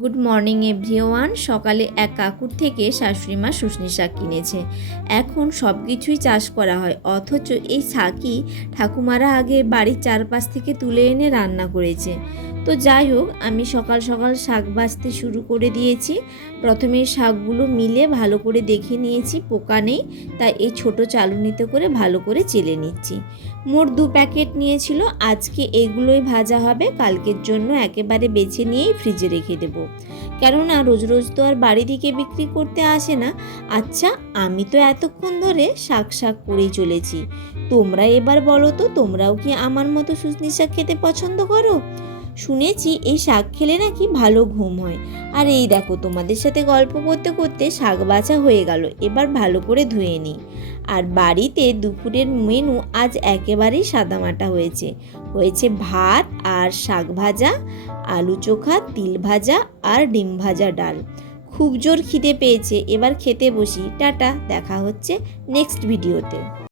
Good morning everyone. সকালে এক কাকুর থেকে শাশুড়ি মা শুশনি শাক কিনেছে। এখন সব কিছুই চাষ করা হয়, অথচ এই শাকই ঠাকুমারা আগে বাড়ির চারপাশ থেকে তুলে এনে রান্না করেছে। তো যাই হোক, আমি সকাল সকাল শাক বাছতে শুরু করে দিয়েছি। প্রথমে শাকগুলো মিলে ভালো করে দেখে নিয়েছি পোকা নেই, তাই এই ছোট চালুনিতে করে ভালো করে চেলে নিচ্ছি। মোট 2 প্যাকেট নিয়েছিল। আজকে এগুলোই ভাজা হবে, কালকের জন্য একেবারে বেছে নিয়েই ফ্রিজে রেখে দেবো, কেননা রোজ রোজ তো আর বাড়ি থেকে বিক্রি করতে আসে না। আচ্ছা, আমি তো এতক্ষণ ধরে শাক শাক করেই চলেছি। তোমরা এবার বলো তো, তোমরাও কি আমার মতো শুশনি শাক খেতে পছন্দ করো? শুনেছি এই শাক খেলে নাকি ভালো ঘুম হয়। আর এই দেখো, তোমাদের সাথে গল্প করতে করতে শাক বাছা হয়ে গেল। এবার ভালো করে ধুয়ে নিই। আর বাড়িতে দুপুরের মেনু আজ একেবারেই সাদামাটা হয়েছে। ভাত আর শাক ভাজা, আলু চোখা, তিল ভাজা আর ডিম ভাজা ডাল। খুব জোর খিদে পেয়েছে, এবার খেতে বসি। টাটা, দেখা হচ্ছে নেক্সট ভিডিওতে।